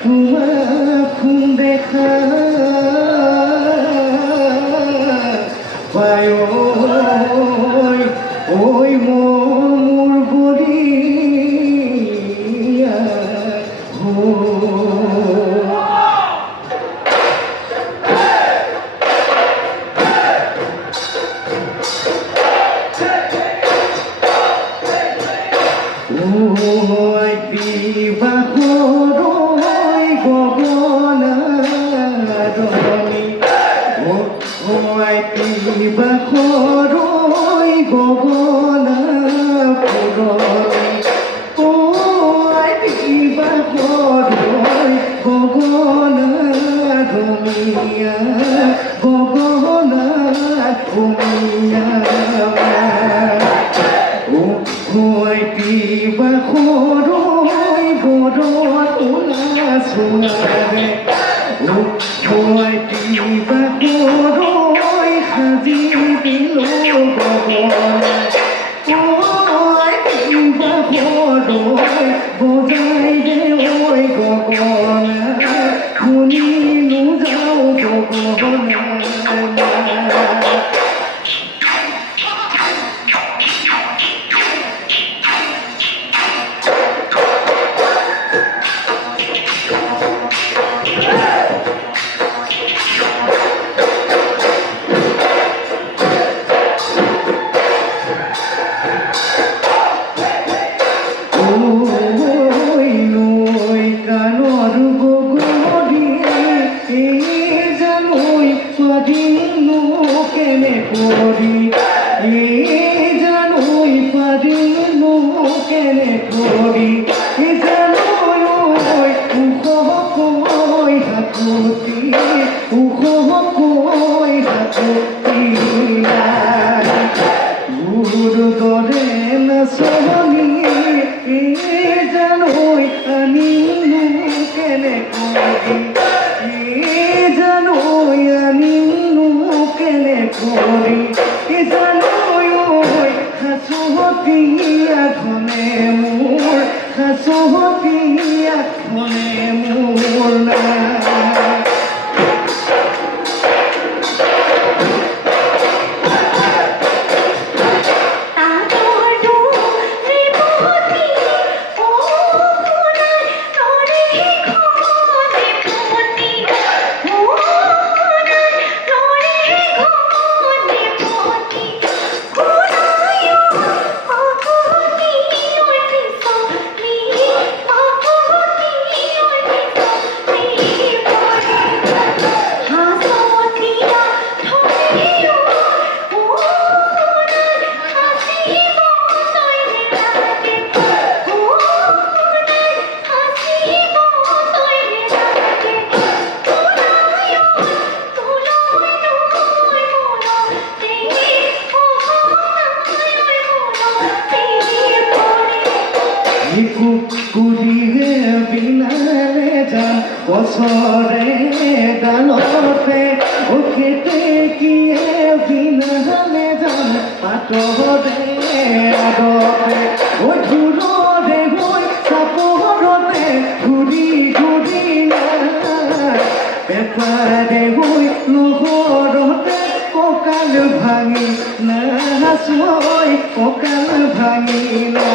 তোমার ঘুম দেখা পায় ওই মোর বলিয়া ওই বিবাহর গগনারণী ওই বিবাহর গগনাপুরণী ওই বিবাহর গগনারণীয়া গগনারণীয়া ওইটি বাখরই বড় সোনারে ওইটি বাখরই সাজি দিল গগনা ওইটি বাখরই বজাই দে ওই গগনা শুনিলো যাও গগনা কুড়িয়ে বিনালে যান বছরে গালতে ও খেতে গিয়ে বিনালে যান পাটরে আদতে ওই ঘুররে ওই সাপরতে ঘুরি ঘুরি না বেপারে ওই নহরতে ককাল ভাঙি না হাসই ককাল ভাঙি না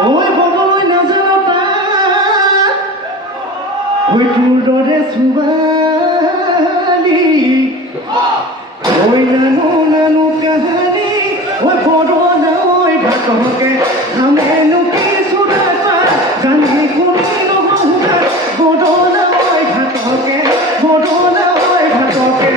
ঐ ববলৈ নাজানো তাক ঐ তোৰ দৰে ছোৱালী ঐ নানো নানো কাহানী ঐ বৰনা ঐ ভাতকে আমেনো কি চুৰাপা জানি কোনি নহোকা বৰনা ঐ ভাতকে বৰনা ঐ ভাতকে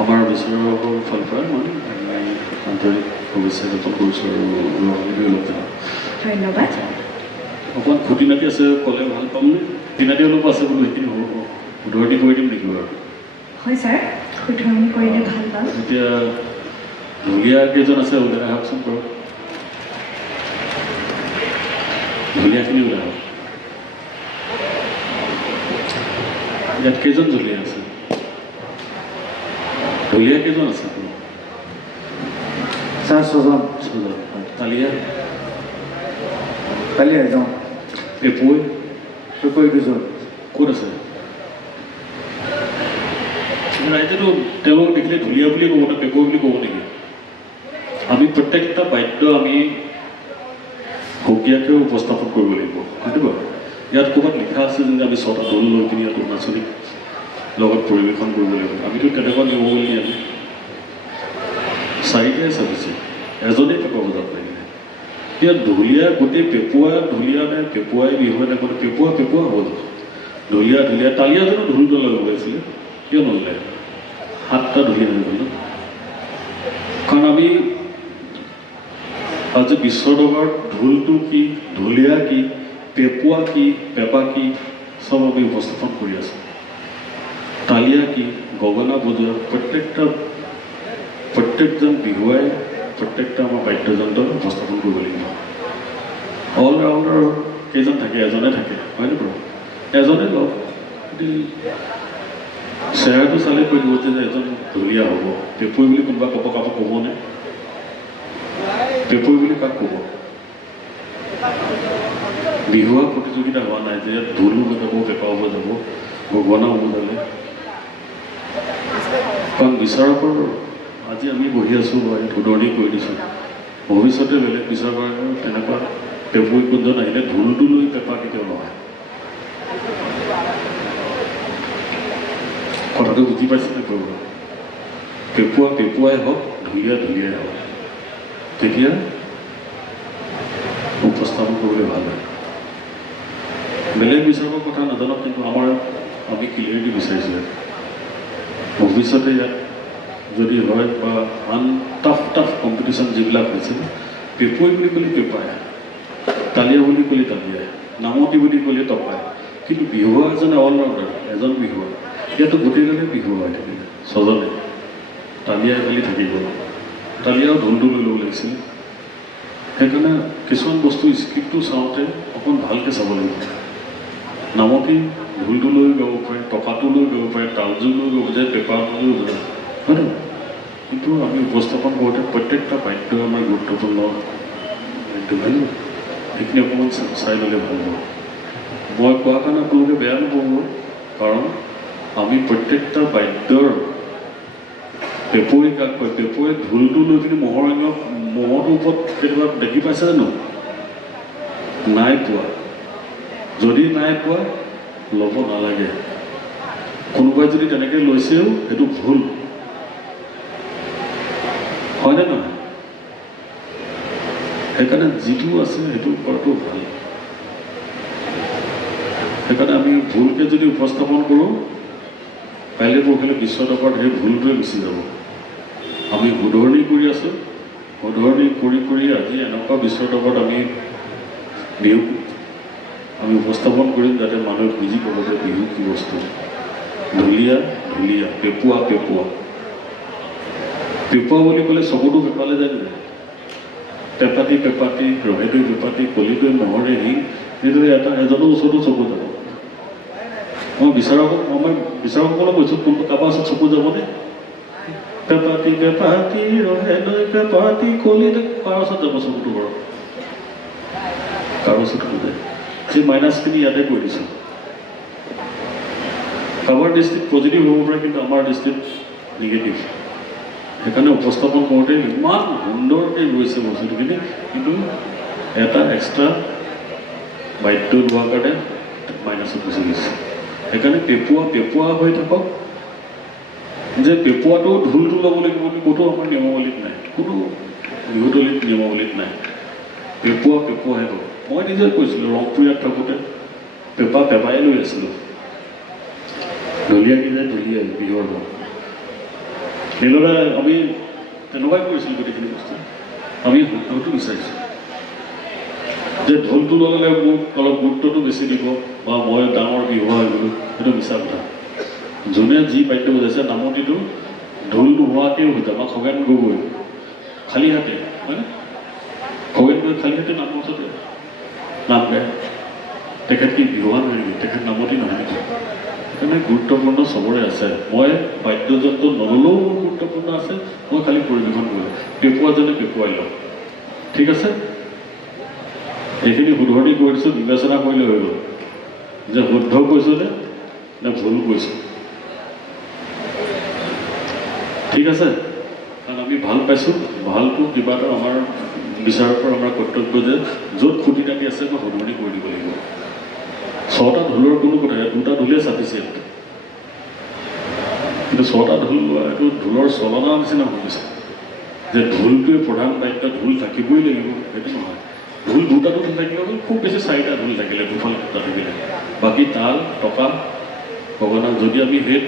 আমাৰ বিচৰাৰ ফালৰ পৰা মই আন্তৰিক শুভেচ্ছা জ্ঞাপন কৰিছোঁ আৰু ধন্যবাদ। অকণমান খুঁটিনাটি আছে ক'লে ভাল পামনে? খুঁটিনাটি অলপ আছে বোলো সেইখিনি হ'ব শুধৰণি কৰি দিম নেকি বাৰু? হয় ছাৰ, শুধৰণি কৰিলে ভাল পাম। এতিয়া ঢুলীয়া কেইজন আছে ওলাই আহকচোন বাৰু। ঢুলীয়াখিনি ওলাই আহক। ইয়াত কেইজন ঢুলীয়া আছে? ঢুলীয়া কেইজন আছে? ছাৰ ছজন। তালিয়া কালি এজন পেপুৱে দুজন ক'ত আছে? ৰাইজেতো তেওঁলোকক দেখিলে ঢুলীয়া বুলি ক'ব নে পেপুৱে বুলি ক'ব নেকি? আমি প্ৰত্যেকটা বাদ্য আমি সুকীয়াকৈ উপস্থাপন কৰিব লাগিব, হয়নে বাৰু? ইয়াত ক'ৰবাত লিখা আছে যে আমি ছটা ঢোল লৈ কিনি ইয়াত নাচনীক লগত পৰিৱেশন কৰিব লাগিব। আমিতো তেনেকুৱা নিয়ম বুলি আমি চাৰিটাই চাবিছে, এজনেই পেপা বজাব পাৰিলে। এতিয়া ঢুলীয়া গোটেই পেপুৱা ঢুলীয়া নে পেপুৱাই বিহুৱে নে গোটেই পেপুৱা পেপুৱা হ'ব। ঢুলীয়া ঢুলীয়া তালিয়া জানো ঢোল তলা লগাইছিলে? কিয় নললে? 7টা ঢুলীয়া হৈ গ'ল ন? কাৰণ আমি আজি বিশ্ব দৰবাৰত ঢোলটো কি, ঢুলীয়া কি, পেপুৱা কি, পেপা কি চব আমি উপস্থাপন কৰি আছোঁ। তালিয়া কি, গগনা বজোৱা প্ৰত্যেকজন বিহুৱাই প্ৰত্যেকটা আমাৰ বাদ্যযন্ত্ৰ উপস্থাপন কৰিব লাগিব। অল ৰাউণ্ডাৰ কেইজন থাকে? এজনে থাকে, হয়নে বাৰু? এজনে লওক। চেহেৰাটো চালে কৈ দিব যে এজন ঢুলীয়া হ'ব। পেপুই বুলি কোনোবা ক'ব, কাৰোবাক ক'বনে? পেপুই বুলি কাক ক'ব? বিহুৱা প্ৰতিযোগিতা হোৱা নাই যে ইয়াত ঢোলো বজাব, পেঁপাও বজাব, গগনাও বজালে। কাৰণ বিচাৰকৰ আজি আমি বহি আছোঁ, উদৰণি কৰি দিছোঁ, ভৱিষ্যতে বেলেগ বিচাৰকৰ তেনেকুৱা পেপুই কোনজন আহিলে ঢোলটো লৈ পেঁপা কেতিয়াও নহয়। কথাটো বুজি পাইছেনে? পেপুৱা পেপুৱাই হওক, ঢুলীয়া ঢুলীয়াই হওক, তেতিয়া উপস্থাপন কৰিবলৈ ভাল হয়। বেলেগ বিচাৰকৰ কথা নাজানক, কিন্তু আমি ক্লিয়াৰিটি বিচাৰিছিলোঁ ভৱিষ্যতে ইয়াত যদি হয় বা আন টাফ কম্পিটিশ্যন যিবিলাক হৈছিল, পেপুৱাই বুলি ক'লে পেপায়, তালিয়া বুলি ক'লে তালিয়াই, নামতি বুলি ক'লে টপায়। কিন্তু বিহুৱা এজনে অলৰাউণ্ডাৰ, এজন বিহুৱা, ইয়াতো গোটেইজনে বিহুৱা হৈ থাকিলে, ছজনে তালিয়াই খালি থাকি গ'ল। তালিয়াও ঢোলটো লৈ ল'ব লাগিছিল। সেইকাৰণে কিছুমান বস্তু স্ক্ৰিপ্টটো চাওঁতে অকণ ভালকৈ চাব লাগিব। নামতি ঢোলটো লৈ গাব পাৰে, টকাটো লৈ গাব পাৰে, তালযোৰ লৈ গাব যায়, পেপাৰটো লৈ যায়, হয় নহয়? কিন্তু আমি উপস্থাপন কৰোঁতে প্ৰত্যেকটা বাদ্য আমাৰ গুৰুত্বপূৰ্ণ বাদ্য, হয় নহয়? সেইখিনি অকণমান চাই ল'লে ভাল হ'ব। মই কোৱাৰ কাৰণে আপোনালোকে বেয়া নাপাব, কাৰণ আমি প্ৰত্যেকটা বাদ্যৰ পেপুৱাই কাক কয়? পেপুৱাই ঢোলটো লৈ পিনি মহৰটোৰ ওপৰত কেতিয়াবা দেখি পাইছে জানো? নাই পোৱা। যদি নাই পোৱা, ল'ব নালাগে। কোনোবাই যদি তেনেকৈ লৈছেও সেইটো ভুল, হয়নে নহয়? সেইকাৰণে যিটো আছে সেইটো কৰাটো ভাল। সেইকাৰণে আমি ভুলকৈ যদি উপস্থাপন কৰোঁ, কাইলৈ পৰহিলে বিশ্ব দৰবাৰত সেই ভুলটোৱে গুচি যাব। আমি শুধৰণি কৰি আছোঁ, শুধৰণি কৰি কৰি আজি এনেকুৱা বিশ্ব দৰবাৰত আমি বিহু আমি উপস্থাপন কৰিম যাতে মানুহে বুজি পাব যে বিহু কি বস্তু। ঢুলীয়া ঢুলীয়া, পেপুৱা পেপুৱা। পেপুৱা বুলি ক'লে চকুটো পেপালে যায় নে? পেপাতি পেপাতি, ৰহেদৈ পেপাতি, কলিদৈ মহৰে শিং, সেইদৰে এজনৰ ওচৰতো চকু যাব। মই বিচাৰকসকলক কৈছোঁ, কোনটো কাৰোবাৰ ওচৰত চকু যাবনে? পেপাতি পেপাতি, ৰহেদৈ পেপাতি, কলিদৈ, কাৰ ওচৰত যাব চকুটো বাৰু? কাৰো ওচৰত নাযায়। সেই মাইনাছখিনি ইয়াতে কৈ দিছোঁ। কাৰোবাৰ দৃষ্টিত পজিটিভ হ'ব পাৰে, কিন্তু আমাৰ দৃষ্টিত নিগেটিভ। সেইকাৰণে উপস্থাপন কৰোঁতে ইমান সুন্দৰকৈ গৈছে বস্তুখিনি, কিন্তু এটা এক্সট্ৰা বাদ্য লোৱাৰ কাৰণে মাইনাছত গুচি গৈছে। সেইকাৰণে পেপুৱা হৈ থাকক, যে পেপুৱাটো ঢোলটো ল'ব লাগিব বুলি ক'তো আমাৰ নিয়মাৱলীত নাই, কোনো বিহুতলীত নিয়মাৱলীত নাই। পেপুৱাহে হ'ব। মই নিজে কৈছিলোঁ, ৰংপুৰীয়াত থাকোঁতে পেপাই লৈ আছিলোঁ। ঢুলীয়া কি যায়, ঢুলীয়াই বিহুৰ লগত সেইদৰে আমি তেনেকুৱাই কৰিছিলোঁ। গোটেইখিনি বস্তু আমি শুদ্ধটো বিচাৰিছোঁ যে ঢোলটো ল'লে মোক অলপ গুৰুত্বটো বেছি দিব বা মই ডাঙৰ বিহুৱা হৈ গ'লোঁ, সেইটো মিছা কথা। যোনে যি বাদ্য বজাইছে, নামতিটো ঢোল নোহোৱাকৈও হৈ যায়। আমাৰ খগেন গগৈ খালী হাতে, হয়নে? খগেন গগৈ খালী হাতে নামতে নাম গায়। তেখেত কি বিহুৱা নহয় নেকি? তেখেত নামতি নহয় নেকি? সেইকাৰণে গুৰুত্বপূৰ্ণ চবৰে আছে। মই বাদ্যযন্ত্ৰ নল'লেও মোৰ গুৰুত্বপূৰ্ণ আছে, মই খালী পৰিৱেশন কৰিলোঁ। পেপুৱাজনে পেপুৱাই লওঁ, ঠিক আছে? এইখিনি শুধৰণি কৰি দিছোঁ, বিবেচনা কৰিলে হৈ গ'ল যে শুদ্ধ কৈছোঁ নে ভুল কৈছোঁ, ঠিক আছে? কাৰণ আমি ভাল পাইছোঁ, ভালটো কিবা এটা আমাৰ বিচাৰকৰ আমাৰ কৰ্তব্য যে য'ত খুটি টানি আছে মই শুধৰণি কৰি দিব লাগিব। 6টা ঢোলৰ কোনো কথা, 2টা ঢোলে চাফিচিয়েণ্ট, কিন্তু 6টা ঢোল এইটো ঢোলৰ চলনাৰ নিচিনা হৈ গৈছে যে ঢোলটোৱে প্ৰধান বাদ্য, ঢোল থাকিবই লাগিব, সেইটো নহয়। ঢোল 2টা ঢোল থাকিলে হ'ল, খুব বেছি 4টা ঢোল থাকিলে, দুফালে 2টা থাকিলে, বাকী তাল, টকা, গগনা। যদি আমি সেই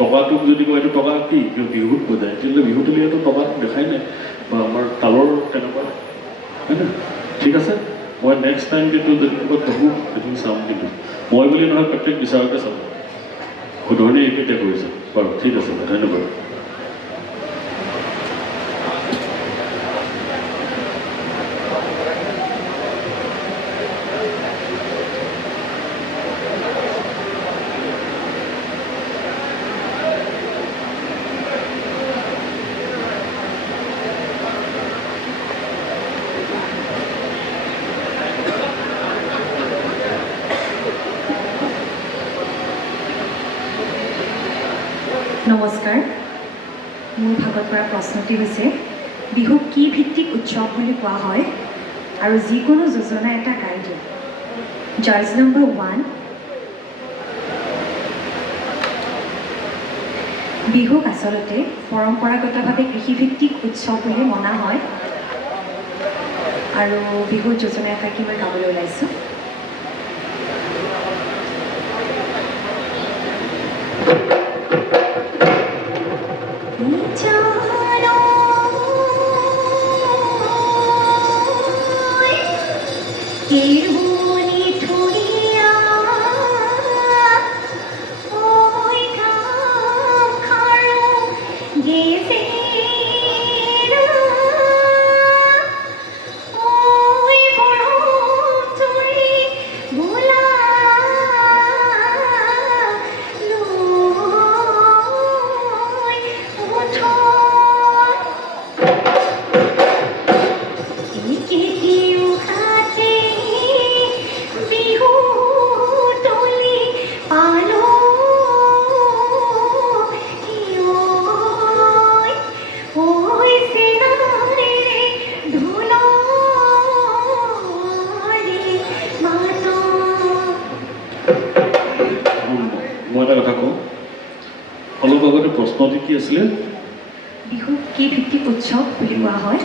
টকাটোক যদি কয় এইটো টকা কি বিহুত বজায়, তেতিয়াহ'লে বিহুতলীয়াটো টকাটো দেখাই নাই বা আমাৰ তালৰ তেনেকুৱা, হয়নে? ঠিক আছে, মই নেক্সট টাইম কিন্তু যদি ক'ৰবাত দেখোঁ সেইটো চাম, কিন্তু মই বুলি নহয়, প্ৰত্যেক বিচাৰকে চাব। শুধৰণি এইকেইটা কৰিছে বাৰু, ঠিক আছে, ধন্যবাদ। কৰা প্ৰশ্নটি হৈছে বিহুক কি ভিত্তিক উৎসৱ বুলি কোৱা হয় আৰু যিকোনো যোজনা এটা গাই দিয়ক। জাজ নম্বৰ 1, বিহুক আচলতে পৰম্পৰাগতভাৱে কৃষিভিত্তিক উৎসৱ বুলি মনা হয় আৰু বিহুৰ যোজনা এফাকি মই গাবলৈ ওলাইছোঁ। মই এটা কথা কওঁ, অলপ আগতে প্ৰশ্নটি কি আছিলে? বিহুক কি ভিত্তিক উৎসৱ বুলি কোৱা হয়?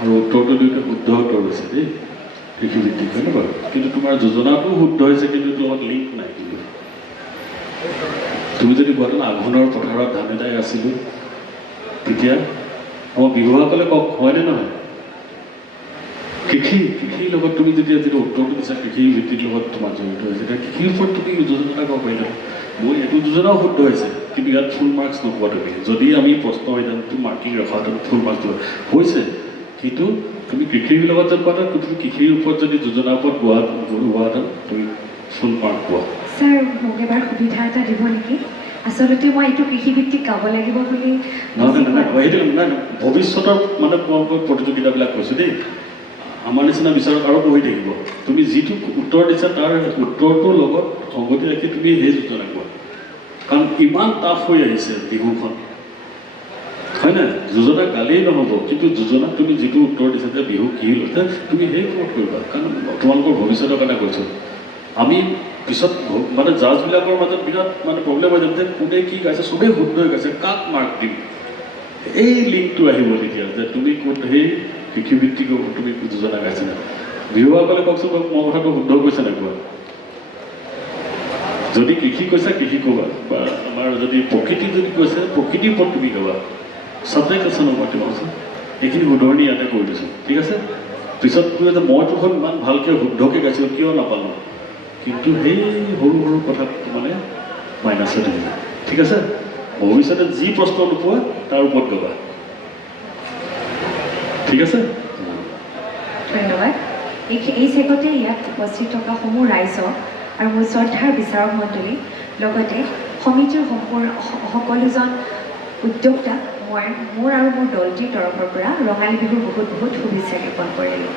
আৰু উত্তৰটো দুয়োটা শুদ্ধ উত্তৰ হৈছে দেই, কৃষিভিত্তিক হয় নে বাৰু? কিন্তু তোমাৰ যোজনাটো শুদ্ধ হৈছে, কিন্তু এইটোৰ লগত লিংক নাই। কিন্তু তুমি যদি কোৱা আঘোণৰ পথাৰত ধান এদাই আছিলোঁ, তেতিয়া আমাৰ বিহুসকলে কওক হয়নে নহয়? কৃষিৰ লগত তুমি যেতিয়া যিটো উত্তৰটো দিছা কৃষিৰ ভিত্তিৰ লগত তোমাৰ জড়িত হৈছে, তেতিয়া কৃষিৰ ওপৰত তুমি যোজনা এটা ক'ব পাৰিলা। মোৰ এইটো যোজনাও শুদ্ধ হৈছে, কিন্তু ইয়াত ফুল মাৰ্কছ নোপোৱা তুমি। যদি আমি প্ৰশ্ন বিধানটো মাৰ্কিং ৰখাটো ফুল মাৰ্কছ হৈছে, কিন্তু তুমি কৃষিৰ লগত যদি কোৱা তুমি কৃষিৰ ওপৰত যদি যোজনাৰ ওপৰত গোৱা তুমি ফুল মাৰ্ক পোৱা। ছাৰ, মোক এবাৰ সুবিধা এটা দিব নেকি? আচলতে মই এইটো কৃষিভিত্তিক গাব লাগিব বুলি সেইটো নাই, ভৱিষ্যতৰ মানে প্ৰতিযোগিতাবিলাক কৈছোঁ দেই। আমাৰ নিচিনা বিচাৰক আৰু পঢ়ি থাকিব, তুমি যিটো উত্তৰ দিছা তাৰ উত্তৰটোৰ লগত সংগতি ৰাখি তুমি সেই যোজনা কোৱা। কাৰণ ইমান টাফ হৈ আহিছে বিহুখন, হয় নাই? যোজনা গালেই নহ'ব, কিন্তু যোজনাত তুমি যিটো উত্তৰ দিছা যে বিহু কি লৈছে তুমি সেই কামত কৰিবা। কাৰণ তোমালোকৰ ভৱিষ্যতৰ কাৰণে কৈছোঁ। আমি পিছত মানে জাজবিলাকৰ মাজত বিৰাট মানে প্ৰব্লেম হৈ যাব যে কোনে কি গাইছে, চবেই শুদ্ধ হৈ গাইছে, কাক মাৰ্ক দিম? এই লিংকটো আহিব তেতিয়া যে তুমি কোন সেই কৃষিভিত্তিক তুমি যোজনা গাইছা না। বিহুসকলে কওকচোন, মই কথাটো শুদ্ধ কৈছে নাই কোৱা? যদি কৃষি কৈছা কৃষি ক'বা, বা আমাৰ যদি প্ৰকৃতি যদি কৈছে প্ৰকৃতিৰ ওপৰত তুমি গাবা। ছাবজেক্ট আছে নহয় তোমাৰ ওচৰত, এইখিনি শুধৰণি ইয়াতে কৰি দিছোঁ, ঠিক আছে? পিছত কৈ যে মইতো হ'ল ইমান ভালকৈ শুদ্ধকৈ গাইছিলোঁ, কিয় নাপালোঁ? কিন্তু সেই সৰু সৰু কথাত মানে মাইনাছ হৈ থাকিব, ঠিক আছে? ভৱিষ্যতে যি প্ৰশ্ন নোপোৱা তাৰ ওপৰত গাবা, ঠিক আছে? ধন্যবাদ। এই চেগতে ইয়াত উপস্থিত থকা সমূহ ৰাইজক আৰু মোৰ শ্ৰদ্ধাৰ বিচাৰক মণ্ডলী, লগতে সমিতিৰ সকলোজন উদ্যোক্তাক মই মোৰ আৰু মোৰ দলটিৰ তৰফৰ পৰা ৰঙালী বিহুৰ বহুত বহুত শুভেচ্ছা জ্ঞাপন কৰিলোঁ।